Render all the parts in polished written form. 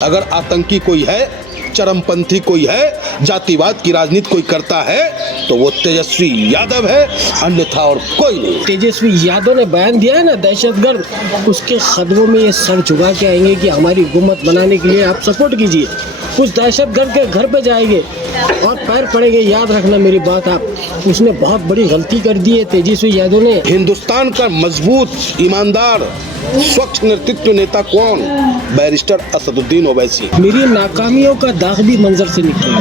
अगर आतंकी कोई है, चरमपंथी कोई है, जातिवाद की राजनीति कोई करता है तो वो तेजस्वी यादव है, अन्यथा और कोई नहीं। तेजस्वी यादव ने बयान दिया है ना दहशतगर्द, उसके कदमों में ये सर झुका के आएंगे कि हमारी हुकूमत बनाने के लिए आप सपोर्ट कीजिए। उस दहशतगर्द के घर पे जाएंगे और पैर पड़ेंगे। याद रखना मेरी बात आप, उसने बहुत बड़ी गलती कर दी है तेजस्वी यादव ने। हिंदुस्तान का मजबूत, ईमानदार, स्वच्छ नेतृत्व नेता कौन? बैरिस्टर असदुद्दीन ओवैसी। मेरी नाकामियों का दाग भी मंजर से निकलेगा,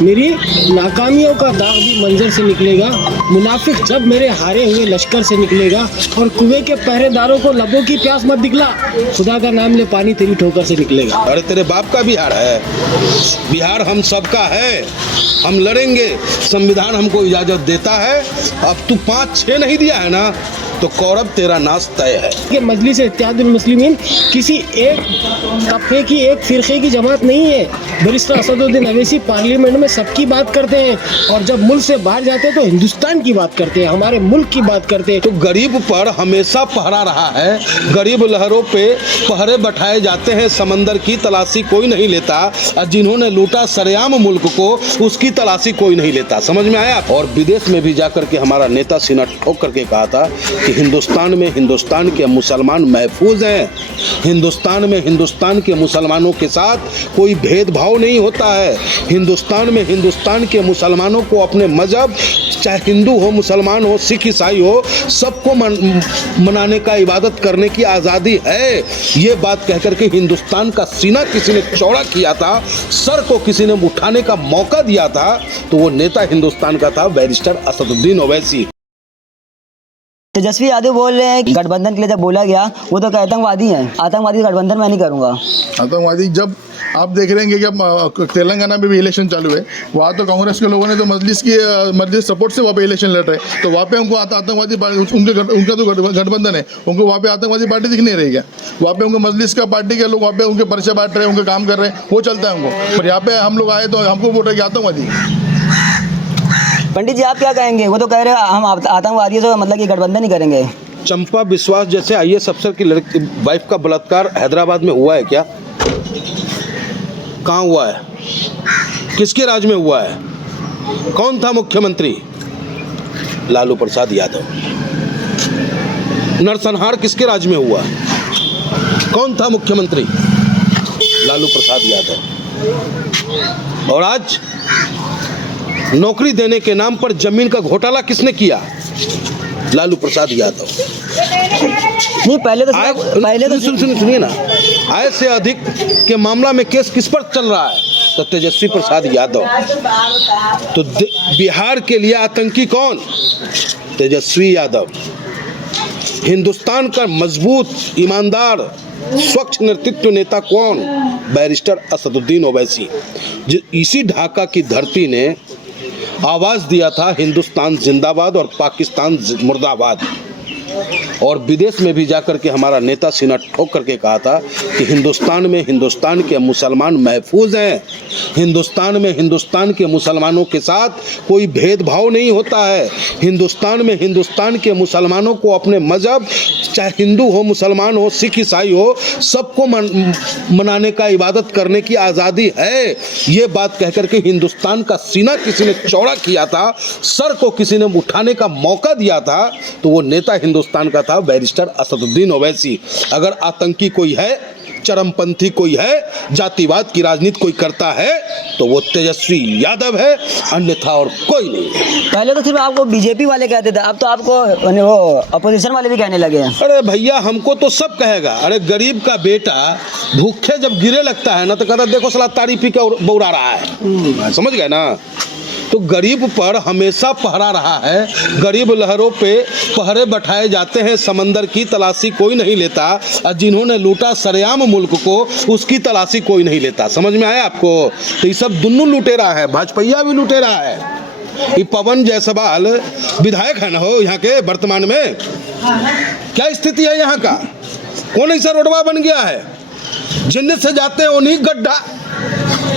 मेरी नाकामियों का दाग भी मंजर से निकलेगा। मुनाफिक जब मेरे हारे हुए लश्कर से निकलेगा और कुएं के पहरेदारों को लबों की प्यास मत दिखला, खुदा का नाम ले पानी तेरी ठोकर से निकलेगा। अरे तेरे बाप का बिहार है, बिहार हम सबका है, हम लड़ेंगे। संविधान हमको इजाजत देता है। अब तू 5-6 नहीं दिया है ना तो कौरव तेरा नाश तय है। ये मजलिस इत्तेहादुल मुस्लिमीन किसी एक तबके की, एक फिरके की जमात नहीं है। बैरिस्टर असदुद्दीन ओवैसी पार्लियामेंट में सबकी बात करते हैं और जब मुल्क से बाहर जाते हैं तो हिंदुस्तान की बात करते हैं, हमारे मुल्क की बात करते हैं। तो गरीब पर हमेशा पहरा रहा है, गरीब लहरों पे पहरे बैठाए जाते हैं, समंदर की तलाशी कोई नहीं लेता, और जिन्होंने लूटा सरेआम मुल्क को उसकी तलाशी कोई नहीं लेता। समझ में आया? और विदेश में भी जाकर के हमारा नेता सीना ठोक करके कहा था कि हिंदुस्तान में हिंदुस्तान के मुसलमान महफूज हैं, हिंदुस्तान में हिंदुस्तान के मुसलमानों के साथ कोई भेदभाव नहीं होता है, हिंदुस्तान में हिंदुस्तान के मुसलमानों को अपने मजहब, चाहे हिंदू हो, मुसलमान हो, सिख ईसाई हो, सबको मनाने का, इबादत करने की आज़ादी है। ये बात कहकर के हिंदुस्तान का सीना किसी ने चौड़ा किया था, सर को किसी ने उठाने का मौका दिया था, तो वो नेता हिंदुस्तान का था बैरिस्टर असदुद्दीन ओवैसी। तेजस्वी यादव बोल रहे हैं कि गठबंधन के लिए जब बोला गया वो तो आतंकवादी हैं, आतंकवादी गठबंधन मैं नहीं करूंगा। आतंकवादी जब आप देख रहे हैं कि अब तेलंगाना में भी इलेक्शन चालू है, वहाँ तो कांग्रेस के लोगों ने तो मजलिस सपोर्ट से वहाँ पे इलेक्शन लड़ रहे हैं, तो वहाँ पे उनको आतंकवादी उनका तो गठबंधन है, उनको वहाँ पे आतंकवादी पार्टी दिख नहीं रही है। वहाँ पे उनको मजलिस का पार्टी के लोग वहाँ पे उनके पर्चे बांट रहे हैं, उनके काम कर रहे हैं, वो चलता है उनको। पर यहाँ पे हम लोग आए तो हमको वोट है कि आतंकवादी। पंडित जी आप क्या कहेंगे? वो तो कह रहे हैं हम आतंकवादियों से मतलब कि गठबंधन ही करेंगे। चंपा विश्वास जैसे आईएएस अफसर की लड़की वाइफ का बलात्कार हैदराबाद में हुआ है क्या? कहाँ हुआ है? किसके राज में हुआ है? कौन था मुख्यमंत्री? लालू प्रसाद यादव। नरसंहार किसके राज में हुआ? कौन था मुख्यमंत्री? लालू प्रसाद यादव। और आज नौकरी देने के नाम पर जमीन का घोटाला किसने किया? लालू प्रसाद यादव। नहीं पहले तो सुनिए ना, आय से अधिक के मामला में केस किस पर चल रहा है? तो तेजस्वी प्रसाद यादव। तो बिहार के लिए आतंकी कौन? तेजस्वी यादव। हिंदुस्तान का मजबूत, ईमानदार, स्वच्छ नेतृत्व नेता कौन? बैरिस्टर असदुद्दीन ओवैसी। इसी ढाका की धरती ने आवाज़ दिया था हिंदुस्तान जिंदाबाद और पाकिस्तान मुर्दाबाद। और विदेश में भी जाकर के हमारा नेता सीना ठोक करके कहा था कि हिंदुस्तान में हिंदुस्तान के मुसलमान महफूज हैं, हिंदुस्तान में हिंदुस्तान के मुसलमानों के साथ कोई भेदभाव नहीं होता है, हिंदुस्तान में हिंदुस्तान के मुसलमानों को अपने मजहब, चाहे हिंदू हो, मुसलमान हो, सिख ईसाई हो, सबको मनाने का, इबादत करने की आज़ादी है। ये बात कहकर के हिंदुस्तान का सीना किसी ने चौड़ा किया था, सर को किसी ने उठाने का मौका दिया था, तो वो नेता हिंदुस्तान का था बैरिस्टर असदुद्दीन ओवैसी। अगर आतंकी कोई है, चरमपंथी कोई है, जातिवाद की राजनीति कोई करता है तो वो तेजस्वी यादव है, अन्यथा और कोई नहीं। पहले तो सिर्फ आपको बीजेपी वाले कहते थे, अब तो आपको वो अपोजिशन वाले भी कहने लगे हैं। अरे भैया हमको तो सब कहेगा। अरे गरीब का बेटा भूखे जब गिरे लगता है ना तो कहता देखो साला ताड़ी पी के बौरा रहा है। समझ गए ना? तो गरीब पर हमेशा पहरा रहा है, गरीब लहरों पे पहरे बैठाए जाते हैं, समंदर की तलाशी कोई नहीं लेता, और जिन्होंने लूटा सरेआम मुल्क को उसकी तलाशी कोई नहीं लेता। समझ में आया आपको? तो ये सब दुन्नू लुटेरा है, भाजपा भी लुटेरा है। ये पवन जायसवाल विधायक है ना हो यहाँ के वर्तमान में, क्या स्थिति है यहाँ का? कौन ऐसा रोडवा बन गया है? जिन्ने से जाते हैं उन्हीं गड्ढा।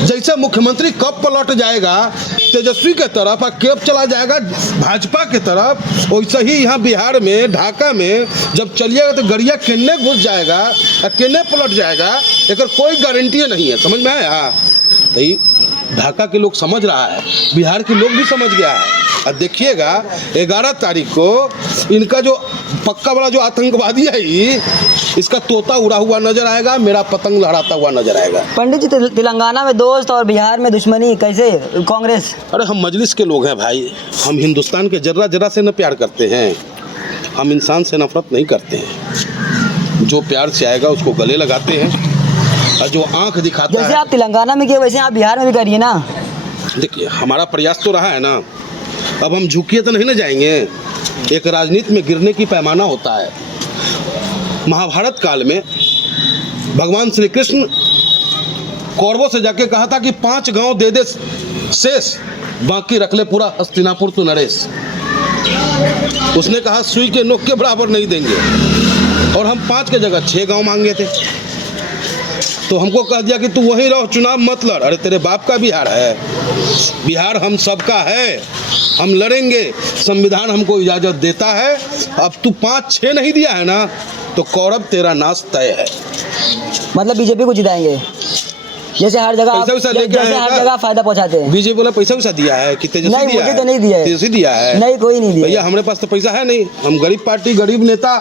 जैसे मुख्यमंत्री कब पलट जाएगा तेजस्वी के तरफ और केप चला जाएगा भाजपा के तरफ। वैसे ही यहाँ बिहार में ढाका में जब चलिएगा तो गड़िया केन्ने घुस जाएगा और केन्ने पलट जाएगा, एक कोई गारंटी नहीं है। समझ में आया? तो ये ढाका के लोग समझ रहा है, बिहार के लोग भी समझ गया है। अब देखिएगा 11 तारीख को इनका जो पक्का वाला जो आतंकवादी है ये, इसका तोता उड़ा हुआ नजर आएगा, मेरा पतंग लहराता हुआ नजर आएगा। पंडित जी, तेलंगाना में दोस्त और बिहार में दुश्मनी, कैसे कांग्रेस? अरे हम मजलिस के लोग हैं भाई, हम हिंदुस्तान के जर्रा जर्रा से न प्यार करते हैं, हम इंसान से नफरत नहीं करते हैं। जो प्यार से आएगा उसको गले लगाते हैं, और जो आंख दिखाता जैसे है। आप तेलंगाना में किए वैसे आप बिहार में भी करिए ना। देखिए हमारा प्रयास तो रहा है ना, अब हम झुकिए तो नहीं ना जाएंगे। एक राजनीति में गिरने की पैमाना होता है। महाभारत काल में भगवान श्री कृष्ण कौरवों से जाके कहा था कि 5 गांव दे दे शेष, बाकी रख ले पूरा हस्तिनापुर तू नरेश। उसने कहा सुई के नोक के बराबर नहीं देंगे, और हम 5 के जगह 6 गांव मांगे थे। तो हमको कह दिया कि तू वहीं रहो, चुनाव मत लड़। अरे तेरे बाप का बिहार है, बिहार हम सबका है, हम लड़ेंगे, संविधान हमको इजाज़त देता है। अब तू 5-6 नहीं दिया है ना, तो कौरव तेरा नाश तय है। मतलब बीजेपी को जिताएंगे, जैसे हर जगह पैसा वैसा लेके जैसे आए हर का? जगह फायदा पहुंचाते हैं। बीजेपी बोला पैसा वैसा दिया है कि तेजस्वी नहीं, दिया मुझे है? तो नहीं दिया है। तेजस्वी दिया है? नहीं, कोई नहीं दिया। भैया हमारे पास तो पैसा है नहीं, हम गरीब पार्टी, गरीब नेता,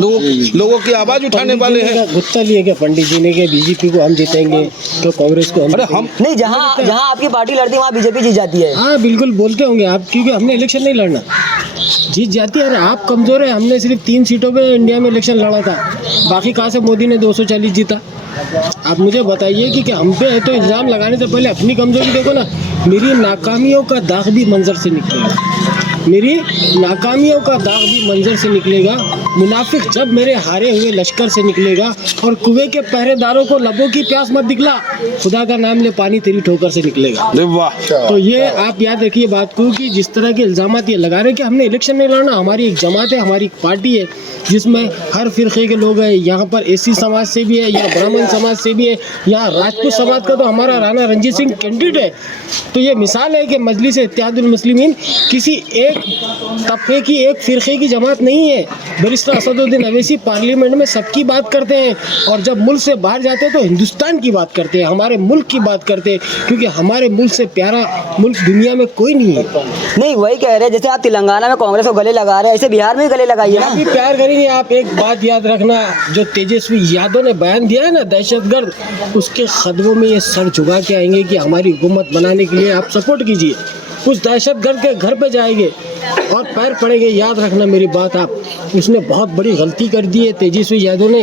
लोगों की आवाज उठाने वाले हैं। गुत्ता लिए क्या पंडित जी ने कि बीजेपी को हम जीतेंगे तो कांग्रेस को अरे हम नहीं, जहाँ जहाँ आपकी पार्टी लड़ती है वहाँ बीजेपी जीत जाती है। हाँ बिल्कुल बोलते होंगे आप, क्योंकि हमने इलेक्शन नहीं लड़ना, जीत जाती है। अरे आप कमजोर है, हमने सिर्फ 3 सीटों पे इंडिया में इलेक्शन लड़ा था, बाकी कहाँ से मोदी ने 240 जीता। आप मुझे बताइए कि हम पे है तो इल्ज़ाम लगाने से पहले अपनी कमजोरी देखो ना। मेरी नाकामियों का दाग भी मंजर से निकलेगा, मेरी नाकामियों का दाग भी मंजर से निकलेगा। मुनाफिक जब मेरे हारे हुए लश्कर से निकलेगा, और कुएं के पहरेदारों को लबों की प्यास मत दिखला, खुदा का नाम ले पानी तेरी ठोकर से निकलेगा। अरे वाह, तो ये आप याद रखिए बात को कि जिस तरह के इल्ज़ाम ये लगा रहे हैं कि हमने इलेक्शन नहीं लड़ना, हमारी एक जमात है, हमारी एक पार्टी है जिसमें हर फिरके के लोग हैं। यहाँ पर एसी समाज से भी है, यहाँ ब्राह्मण समाज से भी है, यहाँ राजपूत समाज का तो हमारा राणा रंजीत सिंह कैंडिडेट है। तो ये मिसाल है कि मजलिस इत्तेहादुल मुस्लिमीन किसी एक तबके की, एक फिरके की जमात नहीं है। बैरिस्टर असदुद्दीन अवैसी पार्लियामेंट में सबकी बात करते हैं, और जब मुल्क से बाहर जाते हैं तो हिंदुस्तान की बात करते हैं, हमारे मुल्क की बात करते हैं, क्योंकि हमारे मुल्क से प्यारा मुल्क दुनिया में कोई नहीं है। नहीं, वही कह रहे हैं, जैसे आप तेलंगाना में कांग्रेस को गले लगा रहे हैं, ऐसे बिहार में भी गले लगाइए ना। भी प्यार करेंगे। आप एक बात याद रखना, जो तेजस्वी यादव ने बयान दिया है ना दहशतगर्द, उसके कदमों में ये सर झुका के आएंगे कि हमारी हुकूमत बनाने के लिए आप सपोर्ट कीजिए। उस दहशतगर्द के घर पे जाएंगे और पैर पड़ेंगे। याद रखना मेरी बात आप, उसने बहुत बड़ी गलती कर दी है तेजस्वी यादव ने।